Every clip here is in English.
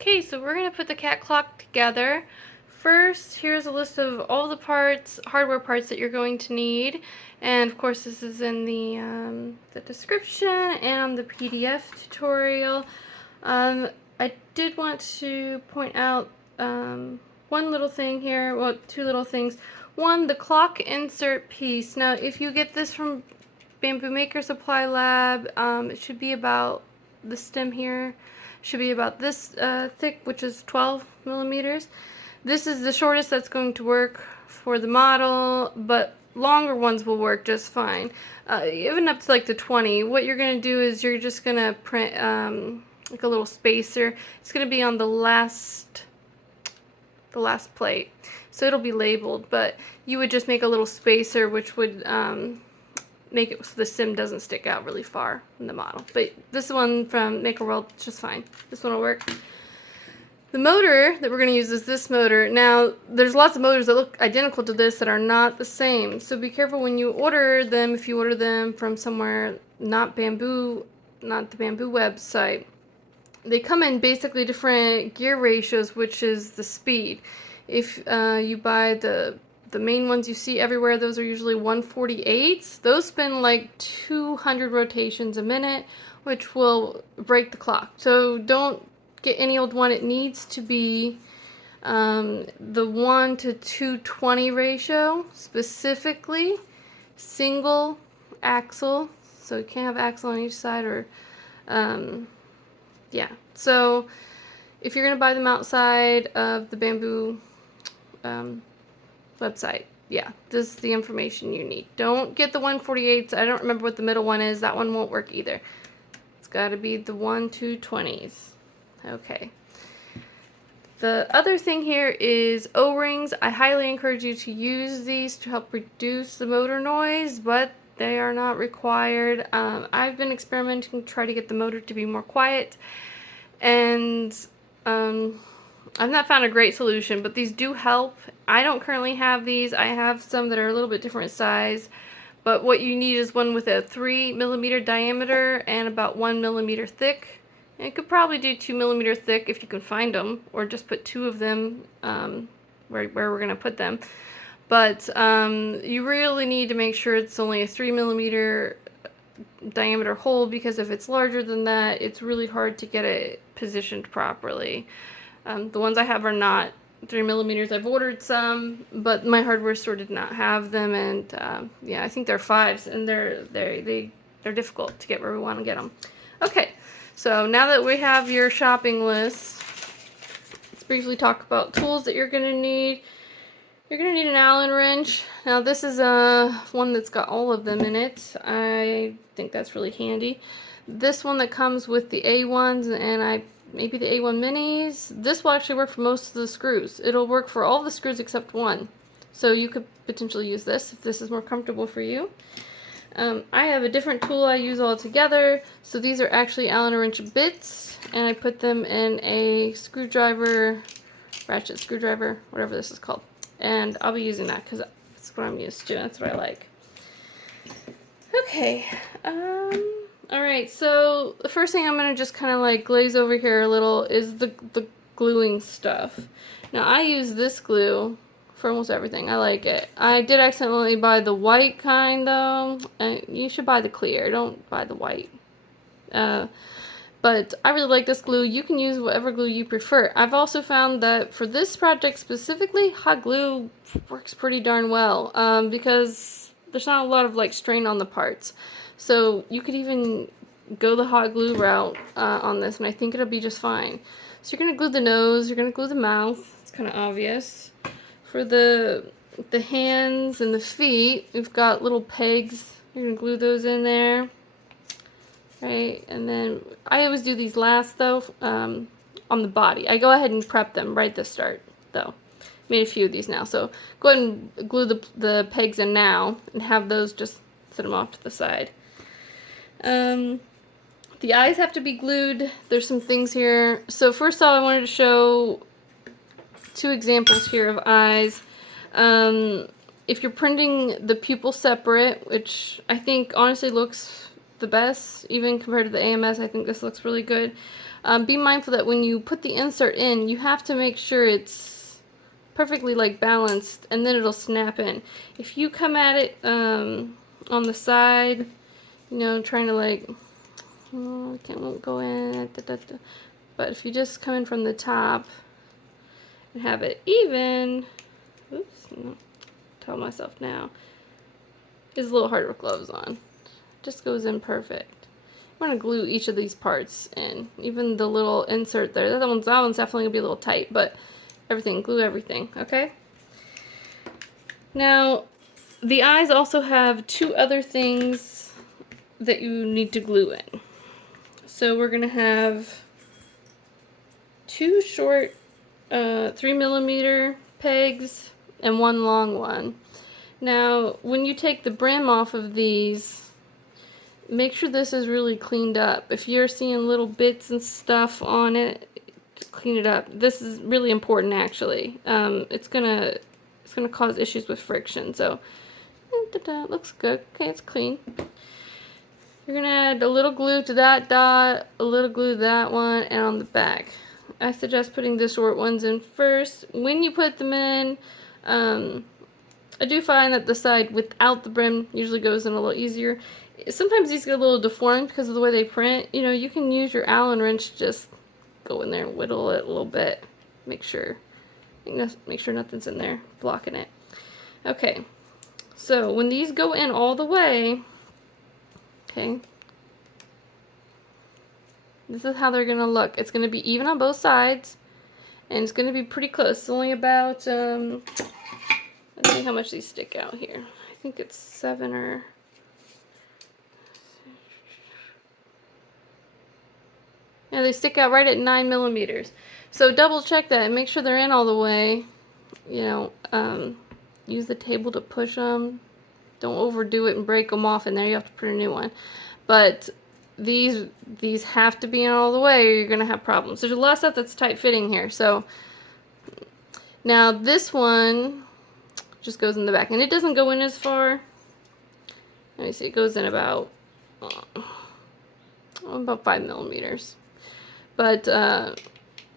Okay, so we're going to put the cat clock together. First, here's a list of all the parts, hardware parts that you're going to need. And of course this is in the description and the PDF tutorial. I did want to point out one little thing here, well, two little things. One, the clock insert piece. Now if you get this from Bamboo Maker Supply Lab, it should be about the stem here. Should be about this thick, which is 12 millimeters. This is the shortest that's going to work for the model, but longer ones will work just fine. Even up to like the 20. What you're going to do is you're just going to print like a little spacer. It's going to be on the last plate, so it'll be labeled, but you would just make a little spacer which would make it so the stem doesn't stick out really far in the model. But this one from Maker World is just fine. This one will work. The motor that we're going to use is this motor. Now, there's lots of motors that look identical to this that are not the same. So be careful when you order them, if you order them from somewhere not the Bamboo website. They come in basically different gear ratios, which is the speed. If you buy the main ones you see everywhere, those are usually 148s. Those spin like 200 rotations a minute, which will break the clock. So don't get any old one. It needs to be the 1 to 220 ratio, specifically single axle. So you can't have axle on each side, or yeah. So if you're going to buy them outside of the Bamboo website, yeah, this is the information you need. Don't get the 148s. I don't remember what the middle one is. That one won't work either. It's got to be the 1-220s. Okay. The other thing here is O-rings. I highly encourage you to use these to help reduce the motor noise, but they are not required. I've been experimenting to try to get the motor to be more quiet, and I've not found a great solution, but these do help. I don't currently have these. I have some that are a little bit different size, but what you need is one with a 3 millimeter diameter and about 1 millimeter thick. And you could probably do 2 millimeter thick if you can find them, or just put 2 of them where we're going to put them. But you really need to make sure it's only a 3 millimeter diameter hole, because if it's larger than that, it's really hard to get it positioned properly. The ones I have are not 3 millimeters. I've ordered some, but my hardware store did not have them, and yeah, I think they're 5s, and they're difficult to get where we want to get them. Okay, so now that we have your shopping list, let's briefly talk about tools that you're going to need. You're going to need an Allen wrench. Now this is one that's got all of them in it. I think that's really handy. This one that comes with the A1s and maybe the A1 minis, this will actually work for most of the screws. It'll work for all the screws except one. So you could potentially use this if this is more comfortable for you. I have a different tool I use altogether. So these are actually Allen wrench bits, and I put them in a screwdriver, ratchet screwdriver, whatever this is called. And I'll be using that because that's what I'm used to. That's what I like. Okay. Alright, so the first thing I'm going to just kind of like glaze over here a little is the gluing stuff. Now I use this glue for almost everything. I like it. I did accidentally buy the white kind though. You should buy the clear. Don't buy the white. But I really like this glue. You can use whatever glue you prefer. I've also found that for this project specifically, hot glue works pretty darn well, because there's not a lot of like strain on the parts. So you could even go the hot glue route on this, and I think it'll be just fine. So you're going to glue the nose, you're going to glue the mouth. It's kind of obvious. For the hands and the feet, we've got little pegs. You're going to glue those in there. Right, and then I always do these last though, on the body. I go ahead and prep them right at the start though. Made a few of these now, so go ahead and glue the pegs in now and have those just set them off to the side. The eyes have to be glued. There's some things here. So first off, I wanted to show 2 examples here of eyes. If you're printing the pupil separate, which I think honestly looks the best, even compared to the AMS, I think this looks really good. be mindful that when you put the insert in, you have to make sure it's perfectly like balanced, and then it'll snap in. If you come at it on the side, you know, trying to like, oh, I won't go in, but if you just come in from the top and have it even, oops, no, tell myself now, it's a little harder with gloves on. Just goes in perfect. I'm going to glue each of these parts in, even the little insert there. That one's definitely going to be a little tight, but everything, glue everything, okay? Now, the eyes also have two other things that you need to glue in. So we're going to have two short 3mm pegs and one long one. Now, when you take the brim off of these, make sure this is really cleaned up. If you're seeing little bits and stuff on it, clean it up. This is really important, actually. It's gonna cause issues with friction. So, looks good. Okay, it's clean. You're gonna add a little glue to that dot, a little glue to that one, and on the back. I suggest putting the short ones in first. When you put them in, I do find that the side without the brim usually goes in a little easier. Sometimes these get a little deformed because of the way they print. You know, you can use your Allen wrench to just go in there and whittle it a little bit. Make sure nothing's in there blocking it. Okay, so when these go in all the way, okay, this is how they're going to look. It's going to be even on both sides, and it's going to be pretty close. It's only about, let's see how much these stick out here. I think it's 7 or... Yeah, they stick out right at 9mm. So double check that and make sure they're in all the way. You know, use the table to push them. Don't overdo it and break them off in there. You have to put a new one. But these have to be in all the way or you're going to have problems. There's a lot of stuff that's tight fitting here. So now this one just goes in the back. And it doesn't go in as far. Let me see. It goes in about 5mm. But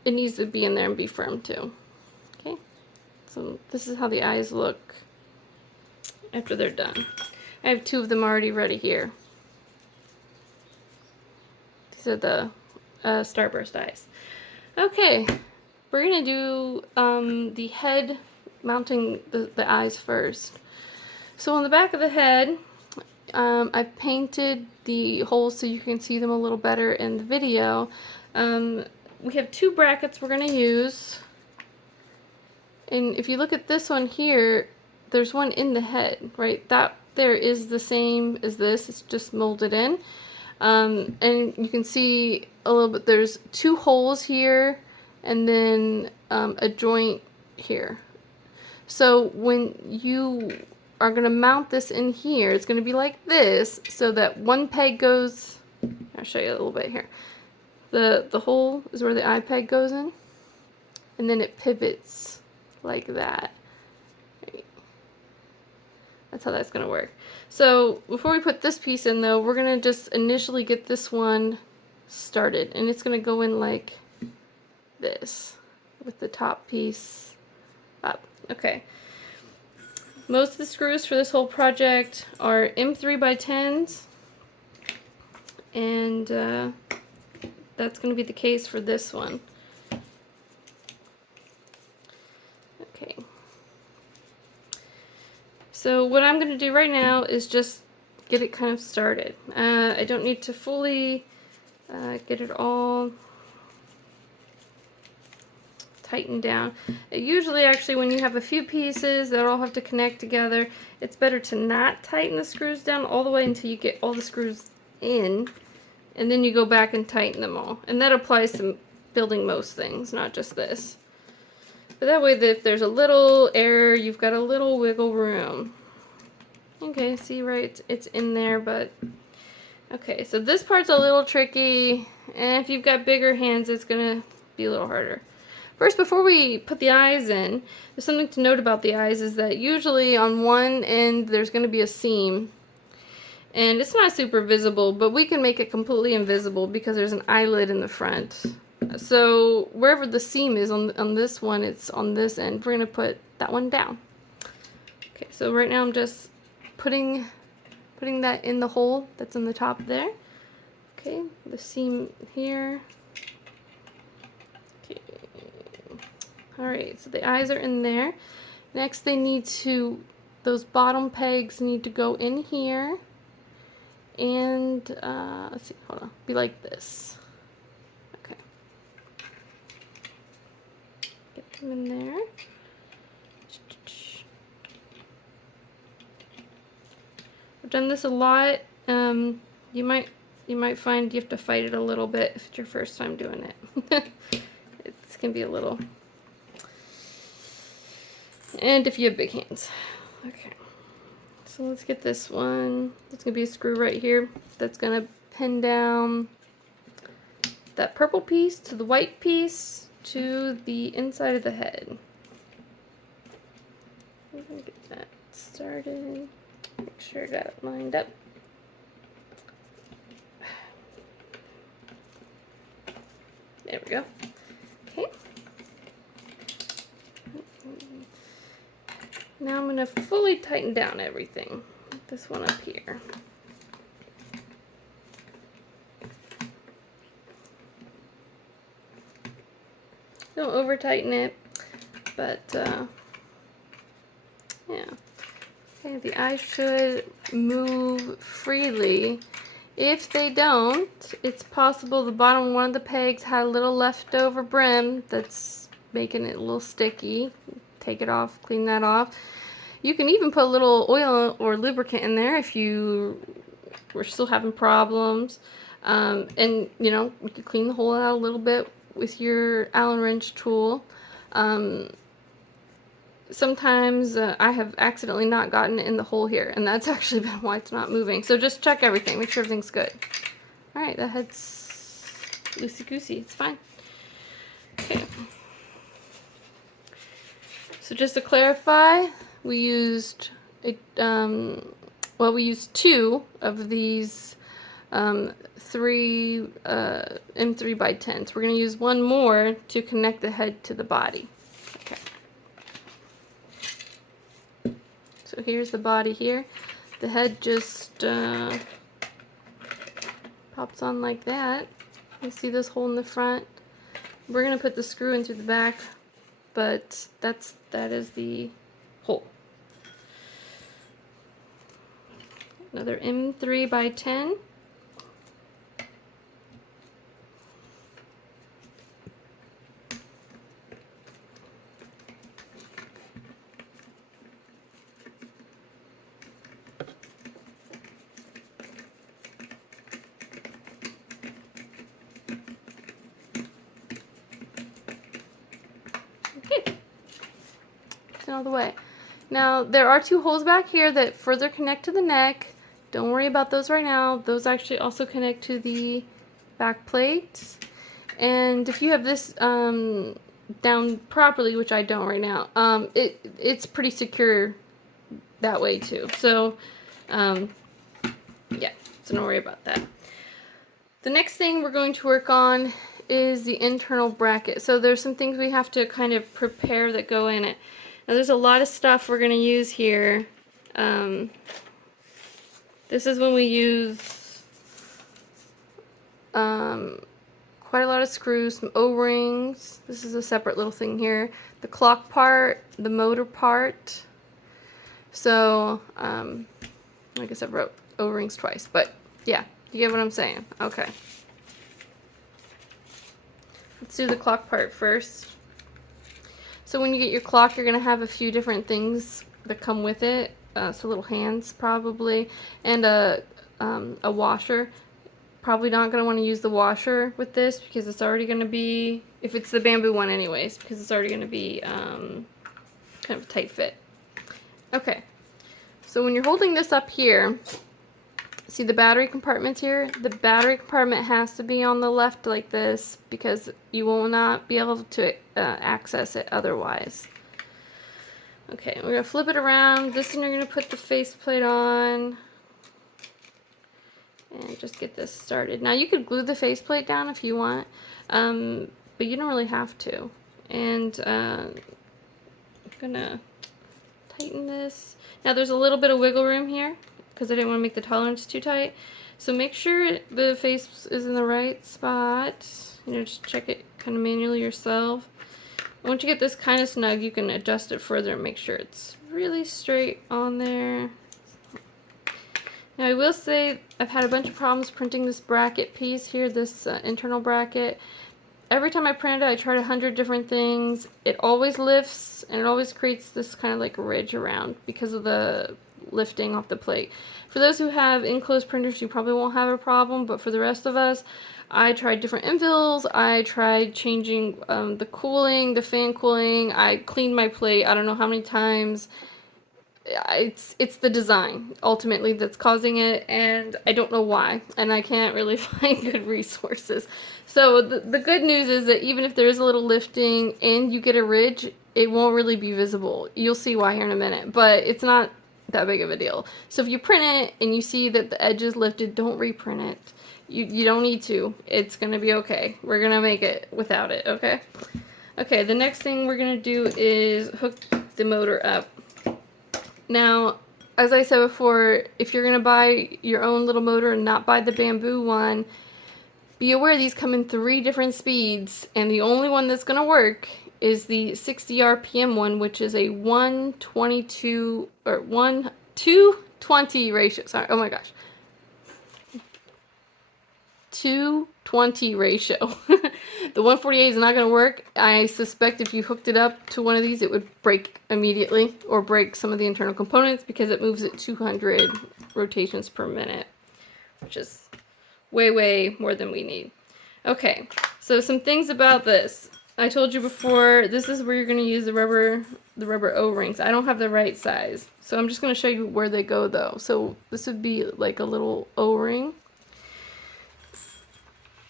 it needs to be in there and be firm too. Okay, so this is how the eyes look after they're done. I have 2 of them already ready here. These are the Starburst eyes. Okay, we're gonna do the head, mounting the eyes first. So on the back of the head, I've painted the holes so you can see them a little better in the video. We have 2 brackets we're going to use, and if you look at this one here, there's one in the head, right? That there is the same as this, it's just molded in, and you can see a little bit, there's 2 holes here, and then a joint here. So when you are going to mount this in here, it's going to be like this, so that one peg goes, I'll show you a little bit here. The hole is where the eye peg goes in, and then it pivots like that. That's how that's going to work. So before we put this piece in though, we're going to just initially get this one started, and it's going to go in like this with the top piece up. Okay. Most of the screws for this whole project are M3x10s, and that's going to be the case for this one. Okay. So what I'm going to do right now is just get it kind of started. I don't need to fully get it all tightened down. Usually, actually, when you have a few pieces that all have to connect together, it's better to not tighten the screws down all the way until you get all the screws in, and then you go back and tighten them all. And that applies to building most things, not just this. But that way, if there's a little error, you've got a little wiggle room. Okay, see, right, it's in there, but okay, so this part's a little tricky, and if you've got bigger hands, it's gonna be a little harder. First, before we put the eyes in, there's something to note about the eyes is that usually on one end there's going to be a seam. And it's not super visible, but we can make it completely invisible because there's an eyelid in the front. So wherever the seam is on this one, it's on this end. We're going to put that one down. Okay, so right now I'm just putting that in the hole that's in the top there. Okay, the seam here. Okay. Alright, so the eyes are in there. Next those bottom pegs need to go in here. And, let's see, hold on, be like this. Okay. Get them in there. I've done this a lot. You might find you have to fight it a little bit if it's your first time doing it. It's gonna be a little. And if you have big hands. Okay. So let's get this one. There's gonna be a screw right here that's gonna pin down that purple piece to the white piece to the inside of the head. I'm gonna get that started. Make sure I got it lined up. There we go. Okay. Now I'm going to fully tighten down everything. This one up here. Don't over tighten it, but yeah. Okay, the eyes should move freely. If they don't, it's possible the bottom one of the pegs had a little leftover brim that's making it a little sticky. Take it off, clean that off. You can even put a little oil or lubricant in there if you were still having problems. And, you know, you could clean the hole out a little bit with your Allen wrench tool. Sometimes I have accidentally not gotten it in the hole here, and that's actually been why it's not moving. So just check everything, make sure everything's good. Alright, that head's loosey-goosey, it's fine. Okay. So just to clarify, we used we used 2 of these three M3 by 10s. We're going to use one more to connect the head to the body. Okay. So here's the body here. The head just pops on like that. You see this hole in the front. We're going to put the screw in through the back, but that is the hole. Another M3 by 10. Okay, it's all the way. Now there are 2 holes back here that further connect to the neck. Don't worry about those right now. Those actually also connect to the back plates. And if you have this down properly, which I don't right now, it's pretty secure that way too. So yeah, so don't worry about that. The next thing we're going to work on is the internal bracket. So there's some things we have to kind of prepare that go in it. Now there's a lot of stuff we're going to use here. This is when we use quite a lot of screws, some O-rings. This is a separate little thing here. The clock part, the motor part. So, I guess I wrote O-rings twice, but yeah, you get what I'm saying. Okay. Let's do the clock part first. So when you get your clock, you're going to have a few different things that come with it. So little hands probably, and a washer. Probably not going to want to use the washer with this because it's already going to be, if it's the bamboo one anyways, because it's already going to be kind of a tight fit. Okay, so when you're holding this up here, see the battery compartments here? The battery compartment has to be on the left like this because you will not be able to access it otherwise. Okay, we're going to flip it around. This one you're going to put the faceplate on. and just get this started. Now you could glue the faceplate down if you want, but you don't really have to. And I'm gonna tighten this. Now there's a little bit of wiggle room here because I didn't want to make the tolerance too tight. So make sure the face is in the right spot. You know, just check it kind of manually yourself. Once you get this kind of snug, you can adjust it further and make sure it's really straight on there. Now I will say I've had a bunch of problems printing this bracket piece here, this internal bracket. Every time I print it, I tried 100 different things. It always lifts and it always creates this kind of like ridge around because of the lifting off the plate. For those who have enclosed printers, you probably won't have a problem, but for the rest of us, I tried different infills. I tried changing the cooling, the fan cooling. I cleaned my plate I don't know how many times. It's the design ultimately that's causing it, and I don't know why, and I can't really find good resources. So the good news is that even if there is a little lifting and you get a ridge, it won't really be visible. You'll see why here in a minute, but it's not that big of a deal. So if you print it and you see that the edge is lifted, don't reprint it. You don't need to. It's gonna be okay. We're gonna make it without it, okay? Okay, the next thing we're gonna do is hook the motor up. Now, as I said before, if you're going to buy your own little motor and not buy the bamboo one, be aware these come in 3 different speeds, and the only one that's going to work is the 60 RPM one, which is a 1:22 or 1:220 ratio. Sorry, oh my gosh. 2:20 ratio. The 148 is not going to work. I suspect if you hooked it up to one of these, it would break immediately or break some of the internal components because it moves at 200 rotations per minute, which is way, way more than we need. Okay, so some things about this. I told you before, this is where you're going to use the rubber O-rings. I don't have the right size, so I'm just going to show you where they go though. So this would be like a little O-ring.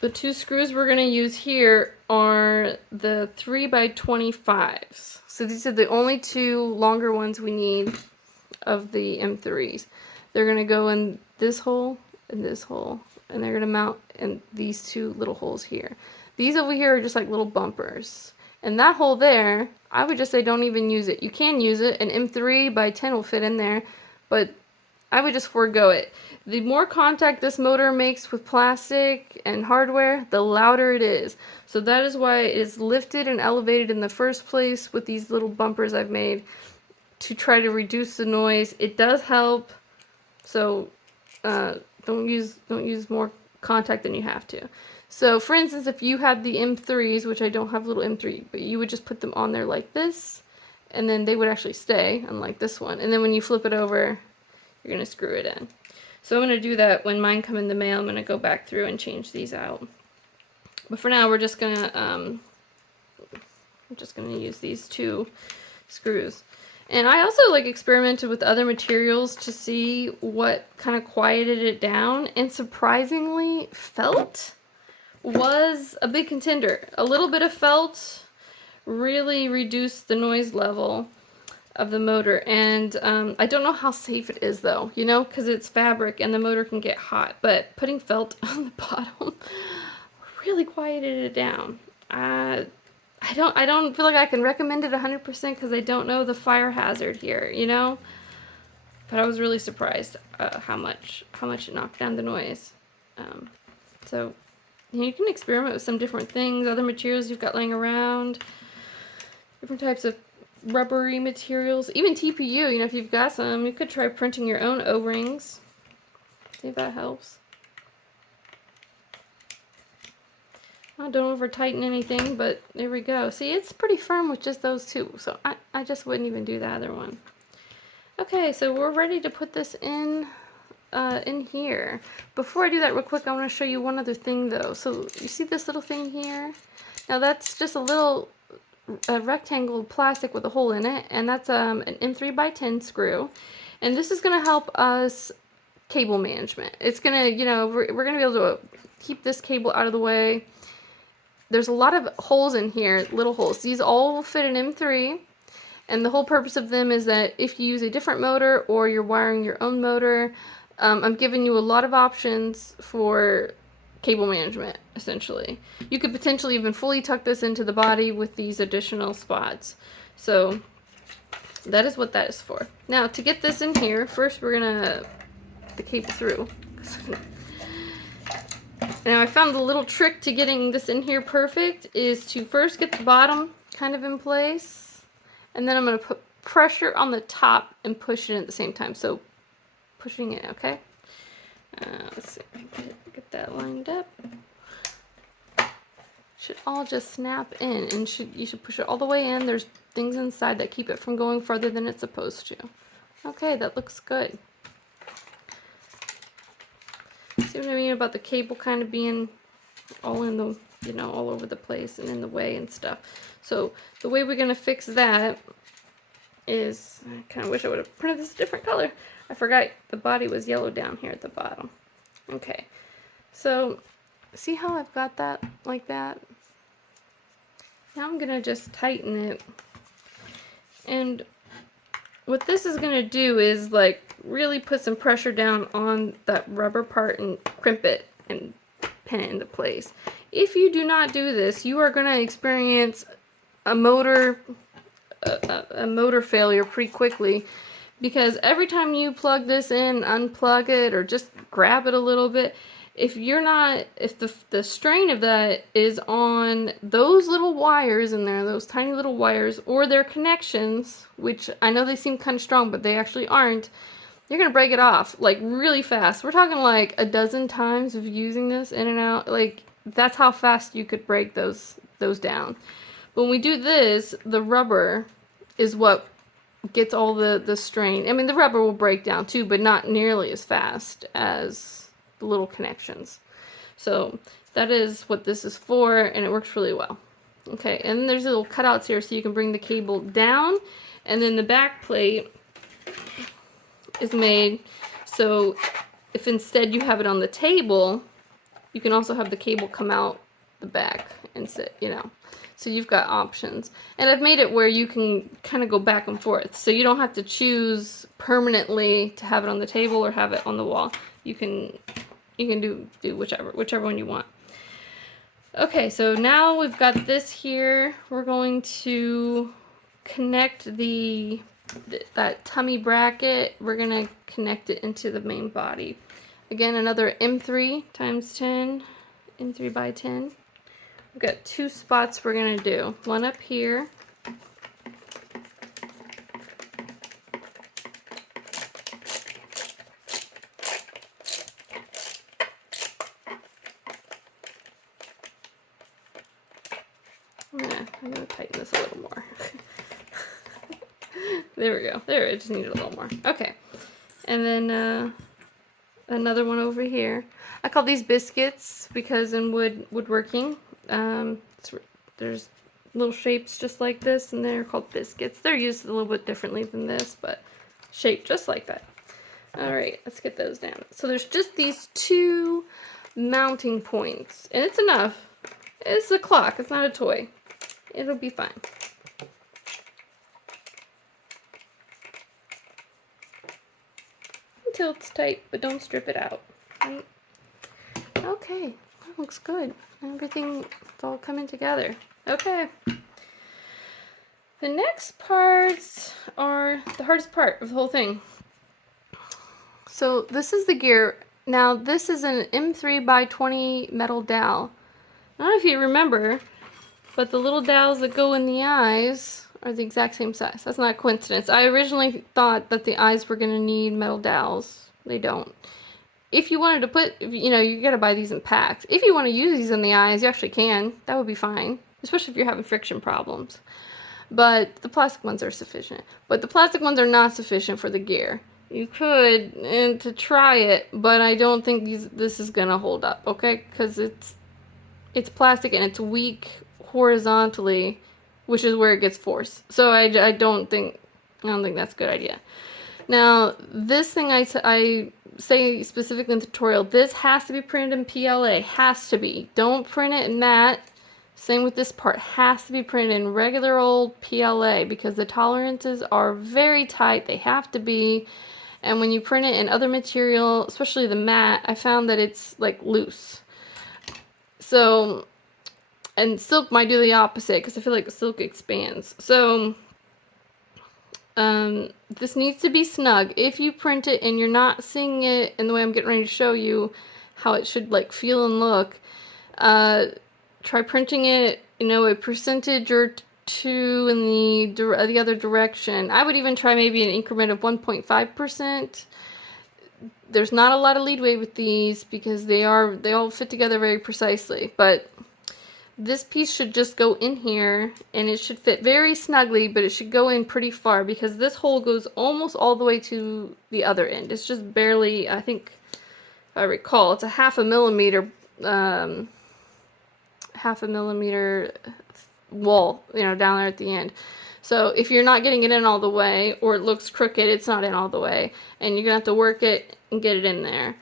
The 2 screws we're going to use here are the 3x25s. So these are the only 2 longer ones we need of the M3s. They're going to go in this hole and this hole, and they're going to mount in these 2 little holes here. These over here are just like little bumpers. And that hole there, I would just say don't even use it. You can use it. An M3x10 will fit in there, but I would just forego it. The more contact this motor makes with plastic and hardware, the louder it is. So that is why it is lifted and elevated in the first place with these little bumpers I've made to try to reduce the noise. It does help, so don't use more contact than you have to. So for instance, if you had the M3s, which I don't have little M3, but you would just put them on there like this, and then they would actually stay, unlike this one. And then when you flip it over, you're going to screw it in. So I'm going to do that when mine come in the mail. I'm going to go back through and change these out. But for now, we're just going to I'm just going to use these 2 screws. And I also like experimented with other materials to see what kind of quieted it down. And surprisingly, felt was a big contender. A little bit of felt really reduced the noise level of the motor, and I don't know how safe it is though, you know, because it's fabric and the motor can get hot, but putting felt on the bottom really quieted it down. I don't feel like I can recommend it 100% because I don't know the fire hazard here, you know, but I was really surprised how much it knocked down the noise. So you can experiment with some different things, other materials you've got laying around, different types of rubbery materials, even TPU. You know, if you've got some, you could try printing your own O-rings. See if that helps. Don't over tighten anything, but there we go. See, it's pretty firm with just those 2, so I just wouldn't even do the other one. Okay, so we're ready to put this in here. Before I do that real quick, I want to show you one other thing though. So you see this little thing here? Now that's just a little rectangle of plastic with a hole in it, and that's an M3x10 screw, and this is going to help us cable management. It's going to, you know, we're going to be able to keep this cable out of the way. There's a lot of holes in here, little holes. These all will fit an M3, and the whole purpose of them is that if you use a different motor or you're wiring your own motor, I'm giving you a lot of options for cable management, essentially. You could potentially even fully tuck this into the body with these additional spots. So that is what that is for. Now, to get this in here, first we're gonna put the cable through. Now, I found the little trick to getting this in here perfect is to first get the bottom kind of in place, and then I'm gonna put pressure on the top and push it at the same time. So pushing it, okay? Let's see, get that lined up. Should all just snap in, and you should push it all the way in. There's things inside that keep it from going farther than it's supposed to. Okay, that looks good. See what I mean about the cable kind of being all in the, you know, all over the place and in the way and stuff. So the way we're gonna fix that is, I kind of wish I would have printed this a different color. I forgot the body was yellow down here at the bottom. Okay, so see how I've got that like that? Now I'm gonna just tighten it. And what this is gonna do is like really put some pressure down on that rubber part and crimp it and pin it into place. If you do not do this, you are gonna experience a motor failure pretty quickly, because every time you plug this in, unplug it, or just grab it a little bit, if the strain of that is on those little wires in there, those tiny little wires, or their connections, which I know they seem kind of strong, but they actually aren't, you're going to break it off, like, really fast. We're talking like a dozen times of using this in and out. Like, that's how fast you could break those down. But when we do this, the rubber is what gets all the strain. I mean, the rubber will break down too, but not nearly as fast as the little connections. So that is what this is for, and it works really well. Okay, and then there's little cutouts here so you can bring the cable down, and then the back plate is made so if instead you have it on the table, you can also have the cable come out the back and sit, you know. So you've got options. And I've made it where you can kind of go back and forth. So you don't have to choose permanently to have it on the table or have it on the wall. You can do whichever one you want. Okay, so now we've got this here. We're going to connect that tummy bracket. We're going to connect it into the main body. Again, another M3 times 10, M3 by 10. We've got two spots we're going to do. One up here. I'm going to tighten this a little more. There we go. There, it just needed a little more. Okay. And then another one over here. I call these biscuits because in woodworking, there's little shapes just like this, and they're called biscuits. They're used a little bit differently than this, but shaped just like that. Alright, let's get those down. So there's just these two mounting points, and it's enough. It's a clock, it's not a toy. It'll be fine. Until it's tight, but don't strip it out. Right? Okay, that looks good. Everything's all coming together. Okay. The next parts are the hardest part of the whole thing. So this is the gear. Now this is an M3 by 20 metal dowel. I don't know if you remember, but the little dowels that go in the eyes are the exact same size. That's not a coincidence. I originally thought that the eyes were going to need metal dowels. They don't. If you wanted to put, you know, you got to buy these in packs. If you want to use these in the eyes, you actually can. That would be fine, especially if you're having friction problems. But the plastic ones are sufficient. But the plastic ones are not sufficient for the gear. You could, and to try it, but I don't think this is going to hold up, okay? Because it's plastic and it's weak horizontally, which is where it gets force. So I don't think that's a good idea. Now, this thing I say specifically in the tutorial, this has to be printed in PLA. Has to be. Don't print it in matte. Same with this part. Has to be printed in regular old PLA because the tolerances are very tight. They have to be. And when you print it in other material, especially the matte, I found that it's like loose. So, and silk might do the opposite because I feel like silk expands. So, this needs to be snug. If you print it and you're not seeing it in the way I'm getting ready to show you how it should like feel and look, try printing it, you know, a percentage or two in the other direction. I would even try maybe an increment of 1.5%. There's not a lot of leadway with these because they all fit together very precisely, but this piece should just go in here and it should fit very snugly, but it should go in pretty far because this hole goes almost all the way to the other end. It's just barely, I think, if I recall, it's a half a millimeter wall, you know, down there at the end. So if you're not getting it in all the way, or it looks crooked, it's not in all the way, and you're gonna have to work it and get it in there.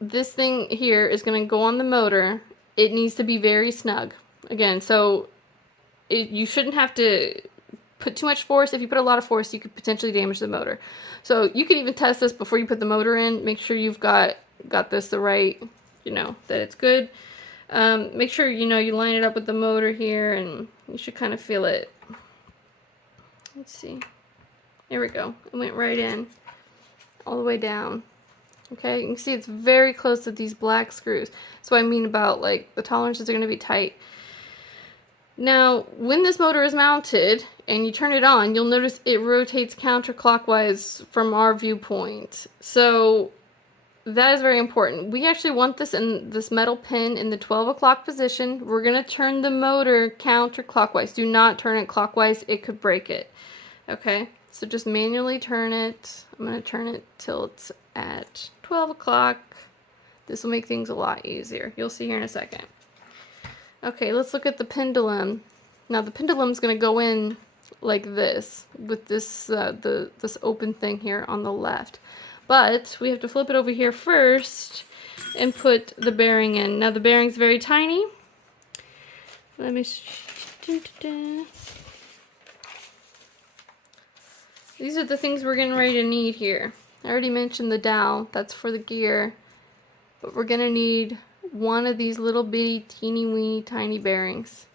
This thing here is gonna go on the motor. It needs to be very snug. Again, so you shouldn't have to put too much force. If you put a lot of force, you could potentially damage the motor. So you could even test this before you put the motor in. Make sure you've got this the right, you know, that it's good. Make sure, you know, you line it up with the motor here, and you should kind of feel it. Let's see. There we go. It went right in, all the way down. Okay, you can see it's very close to these black screws. That's what I mean about, like, the tolerances are going to be tight. Now, when this motor is mounted and you turn it on, you'll notice it rotates counterclockwise from our viewpoint. So that is very important. We actually want this in this metal pin in the 12 o'clock position. We're going to turn the motor counterclockwise. Do not turn it clockwise. It could break it. Okay, so just manually turn it. I'm going to turn it till it's at 12 o'clock. This will make things a lot easier. You'll see here in a second. Okay, let's look at the pendulum. Now the pendulum is going to go in like this with this this open thing here on the left. But we have to flip it over here first and put the bearing in. Now the bearing's very tiny. Let me... These are the things we're getting ready to need here. I already mentioned the dowel. That's for the gear. But we're going to need one of these little bitty teeny weeny tiny bearings.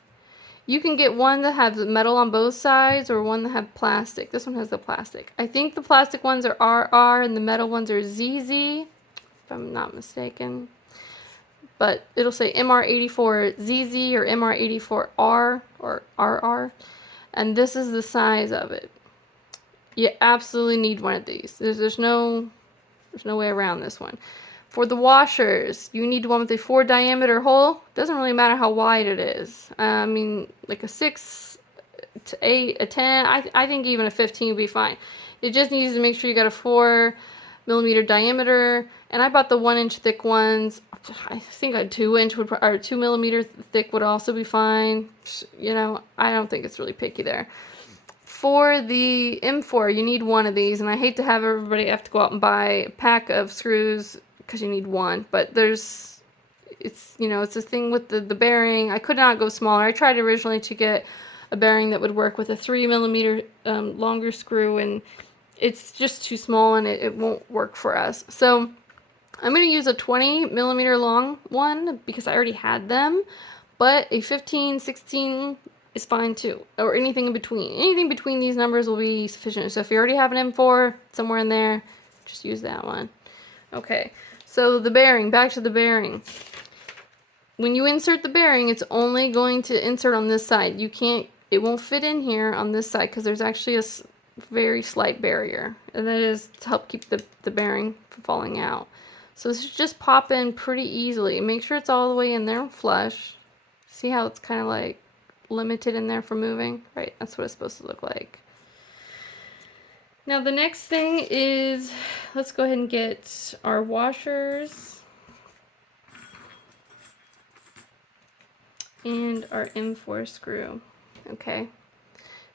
You can get one that has metal on both sides or one that has plastic. This one has the plastic. I think the plastic ones are RR and the metal ones are ZZ, if I'm not mistaken. But it'll say MR84ZZ or MR84R or RR. And this is the size of it. You absolutely need one of these. There's no way around this one. For the washers, you need one with a 4 diameter hole. Doesn't really matter how wide it is. I mean, like a 6 to 8, a 10. I think even a 15 would be fine. It just needs to make sure you got a 4 millimeter diameter. And I bought the 1 inch thick ones. I think a 2 inch would, or 2 millimeter thick would also be fine. You know, I don't think it's really picky there. For the M4, you need one of these, and I hate to have everybody have to go out and buy a pack of screws because you need one, but it's a thing with the bearing. I could not go smaller. I tried originally to get a bearing that would work with a 3 millimeter longer screw, and it's just too small and it won't work for us. So I'm going to use a 20 millimeter long one because I already had them, but a 15, 16 is fine too, or anything in between. Anything between these numbers will be sufficient. So if you already have an M4 somewhere in there, just use that one. Okay, so the bearing, back to the bearing. When you insert the bearing, it's only going to insert on this side. It won't fit in here on this side because there's actually a very slight barrier, and that is to help keep the bearing from falling out. So this should just pop in pretty easily. Make sure it's all the way in there flush. See how it's kind of like limited in there for moving? Right, that's what it's supposed to look like. Now the next thing is, let's go ahead and get our washers and our M4 screw. Okay,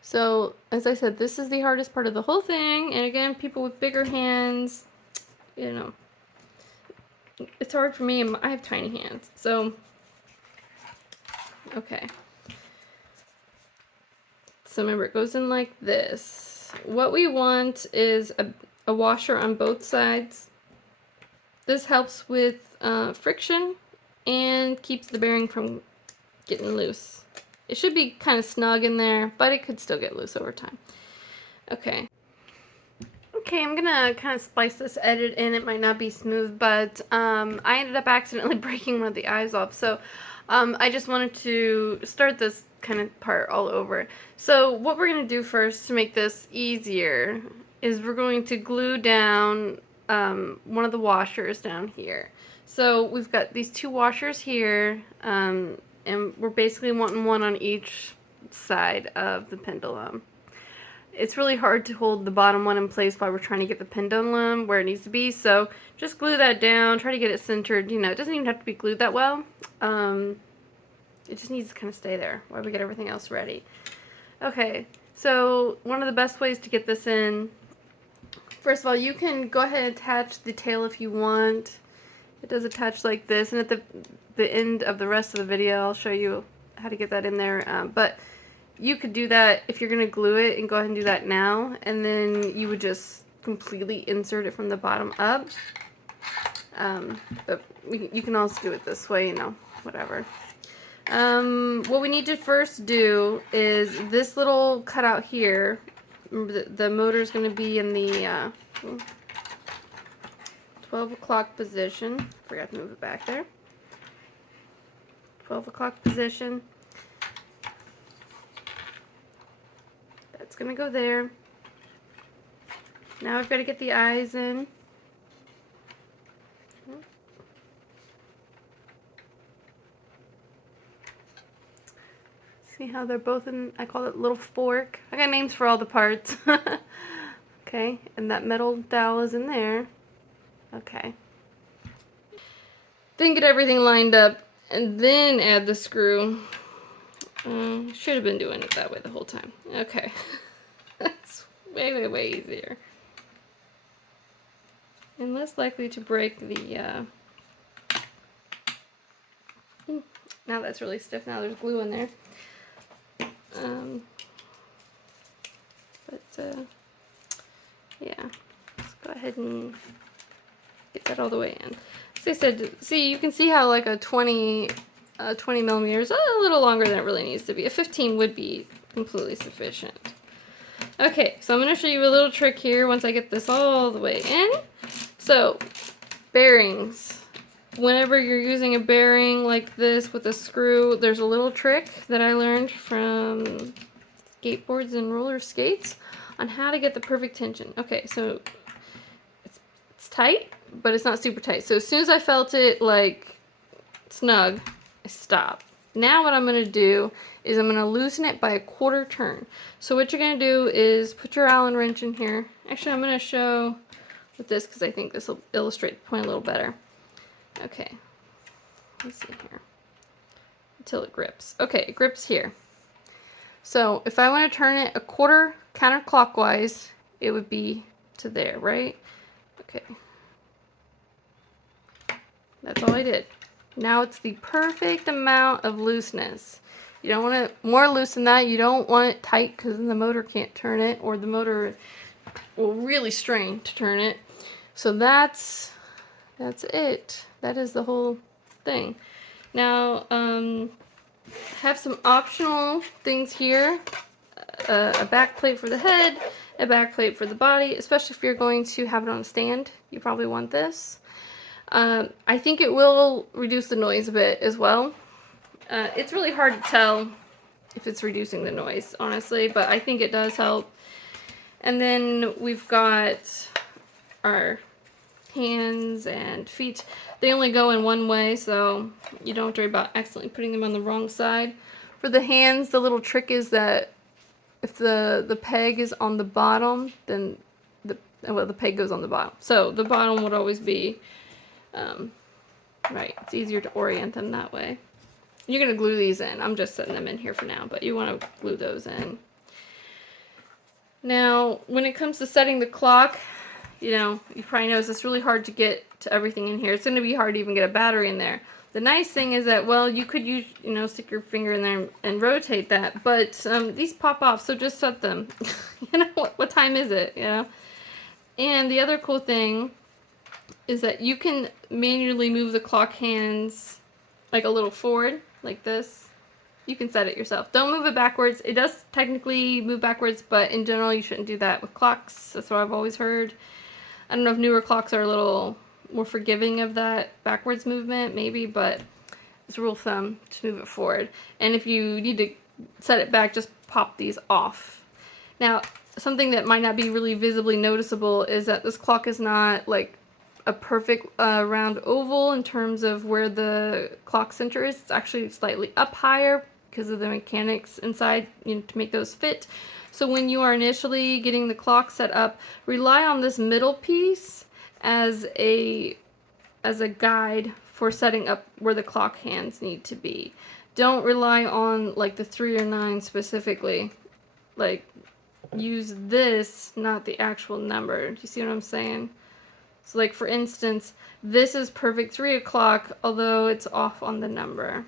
so as I said, this is the hardest part of the whole thing, and again, people with bigger hands, you know, it's hard for me. I have tiny hands, so okay. So remember, it goes in like this. what we want is a washer on both sides. This helps with friction and keeps the bearing from getting loose. It should be kind of snug in there, but it could still get loose over time. Okay. Okay, I'm gonna kind of splice this edit in. It might not be smooth, but I ended up accidentally breaking one of the eyes off. So I just wanted to start this kind of part all over. So what we're gonna do first to make this easier is we're going to glue down one of the washers down here. So we've got these two washers here, and we're basically wanting one on each side of the pendulum. It's really hard to hold the bottom one in place while we're trying to get the pendulum where it needs to be, so just glue that down, try to get it centered. You know, it doesn't even have to be glued that well. It just needs to kind of stay there while we get everything else ready. Okay, so one of the best ways to get this in, first of all, you can go ahead and attach the tail if you want. It does attach like this, and at the end of the rest of the video, I'll show you how to get that in there. But you could do that if you're going to glue it, and go ahead and do that now, and then you would just completely insert it from the bottom up. But you can also do it this way, you know, whatever. What we need to first do is this little cutout here. Remember, the motor is going to be in the 12 o'clock position. Forgot to move it back there. 12 o'clock position. That's going to go there. Now I've got to get the eyes in. See how they're both in, I call it little fork. I got names for all the parts. Okay, and that metal dowel is in there. Okay. Then get everything lined up and then add the screw. Should have been doing it that way the whole time. Okay. That's way, way easier. And less likely to break the, now that's really stiff. Now there's glue in there. Yeah, let's go ahead and get that all the way in. As I said, see, you can see how like a 20 millimeters, a little longer than it really needs to be. A 15 would be completely sufficient. Okay, so I'm going to show you a little trick here once I get this all the way in. So, bearings. Whenever you're using a bearing like this with a screw, there's a little trick that I learned from skateboards and roller skates on how to get the perfect tension. Okay, so it's tight, but it's not super tight. So as soon as I felt it like snug, I stopped. Now what I'm going to do is I'm going to loosen it by a quarter turn. So what you're going to do is put your Allen wrench in here. Actually, I'm going to show with this because I think this will illustrate the point a little better. Okay, let's see here, until it grips. Okay, it grips here. So if I want to turn it a quarter counterclockwise, it would be to there, right? Okay, that's all I did. Now it's the perfect amount of looseness. You don't want it more loose than that. You don't want it tight because then the motor can't turn it, or the motor will really strain to turn it. So that's it. That is the whole thing. Now, have some optional things here. A back plate for the head, a back plate for the body, especially if you're going to have it on a stand. You probably want this. I think it will reduce the noise a bit as well. It's really hard to tell if it's reducing the noise, honestly, but I think it does help. And then we've got our hands and feet. They only go in one way, so you don't have to worry about accidentally putting them on the wrong side. For the hands, the little trick is that if the peg is on the bottom, then the peg goes on the bottom. So the bottom would always be right. It's easier to orient them that way. You're going to glue these in. I'm just setting them in here for now, but you want to glue those in. Now, when it comes to setting the clock, you know, you probably notice it's really hard to get to everything in here. It's going to be hard to even get a battery in there. The nice thing is that, well, you could use, stick your finger in there and rotate that, but these pop off, so just set them. What time is it, And the other cool thing is that you can manually move the clock hands like a little forward, like this. You can set it yourself. Don't move it backwards. It does technically move backwards, but in general, you shouldn't do that with clocks. That's what I've always heard. I don't know if newer clocks are a little more forgiving of that backwards movement, maybe, but it's a rule of thumb to move it forward. And if you need to set it back, just pop these off. Now, something that might not be really visibly noticeable is that this clock is not like a perfect round oval in terms of where the clock center is. It's actually slightly up higher because of the mechanics inside, to make those fit. So when you are initially getting the clock set up, rely on this middle piece as a guide for setting up where the clock hands need to be. Don't rely on like the 3 or 9 specifically. Like, use this, not the actual number. Do you see what I'm saying? So like, for instance, this is perfect 3 o'clock, although it's off on the number.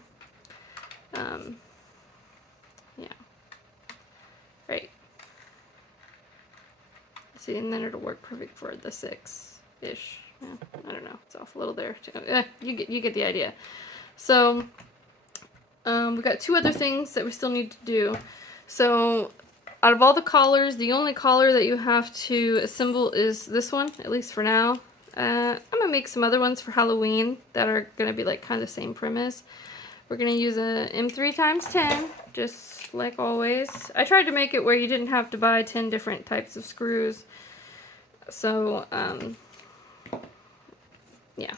Yeah. Right. See, and then it'll work perfect for the 6-ish. Yeah, I don't know. It's off a little there. You get the idea. So, we've got 2 other things that we still need to do. So, out of all the collars, the only collar that you have to assemble is this one, at least for now. I'm going to make some other ones for Halloween that are going to be like kind of the same premise. We're going to use a M3x10, just like always. I tried to make it where you didn't have to buy 10 different types of screws. So, yeah.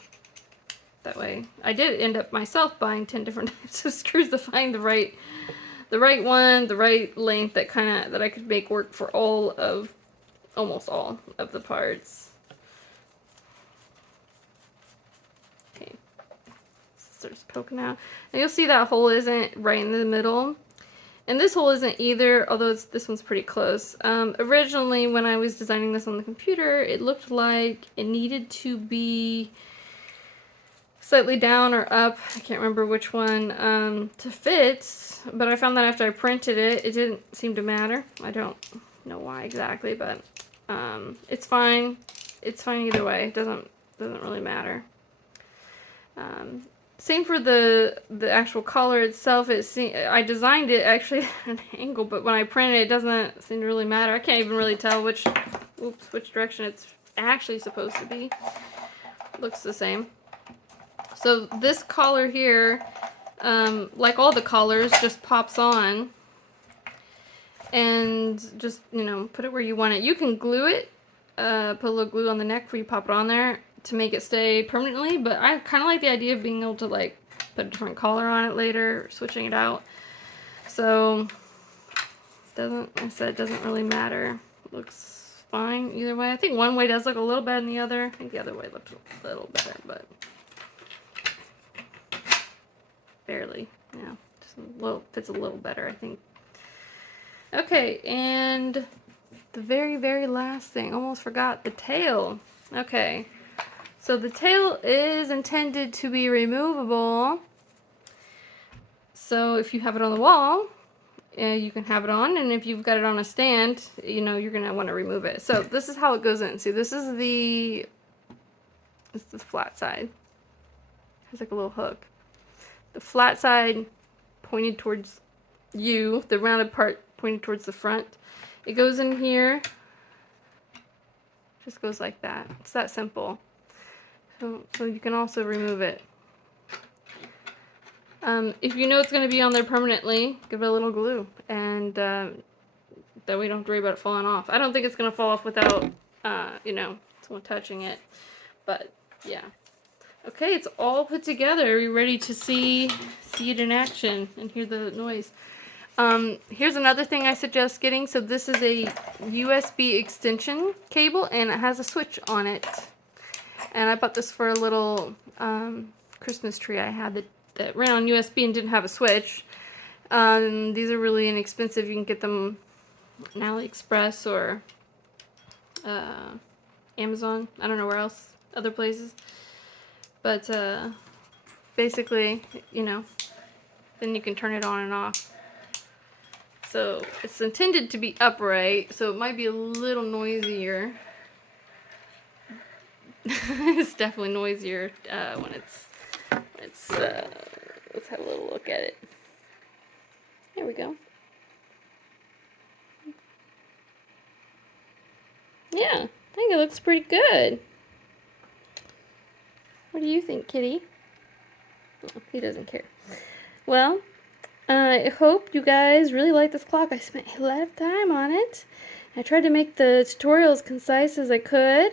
That way. I did end up myself buying 10 different types of screws to find the right one, the right length that I could make work for almost all of the parts. Okay. Starts poking out. And you'll see that hole isn't right in the middle. And this hole isn't either, although this one's pretty close. Originally, when I was designing this on the computer, it looked like it needed to be slightly down or up, I can't remember which one, to fit, but I found that after I printed it, it didn't seem to matter. I don't know why exactly, but it's fine. It's fine either way. It doesn't really matter. Same for the actual collar itself. I designed it actually at an angle, but when I printed it doesn't seem to really matter. I can't even really tell which direction it's actually supposed to be. Looks the same. So this collar here, like all the collars, just pops on. And just, put it where you want it. You can glue it, put a little glue on the neck before you pop it on there to make it stay permanently. But I kind of like the idea of being able to, like, put a different collar on it later, switching it out. So, it doesn't really matter. Looks fine either way. I think one way does look a little better than the other. I think the other way looks a little better, but barely. Yeah, just fits a little better, I think. Okay, and the very, very last thing, almost forgot, the tail. Okay, so the tail is intended to be removable. So if you have it on the wall, you can have it on, and if you've got it on a stand, you're gonna want to remove it. So this is how it goes in. See, this is the flat side. It's like a little hook. The flat side pointed towards you, the rounded part pointed towards the front. It goes in here. Just goes like that. It's that simple. So you can also remove it. If you know it's going to be on there permanently, give it a little glue, and that way you don't have to worry about it falling off. I don't think it's going to fall off without, someone touching it. But yeah. Okay, it's all put together. Are you ready to see it in action and hear the noise? Here's another thing I suggest getting. So this is a USB extension cable, and it has a switch on it. And I bought this for a little Christmas tree I had that ran on USB and didn't have a switch. These are really inexpensive. You can get them on AliExpress or Amazon. I don't know where else, other places. But basically, you know, then you can turn it on and off. So it's intended to be upright, so it might be a little noisier. It's definitely noisier when it's let's have a little look at it. There we go. Yeah, I think it looks pretty good. What do you think, Kitty? Oh, he doesn't care. Well, I hope you guys really like this clock. I spent a lot of time on it. I tried to make the tutorial as concise as I could.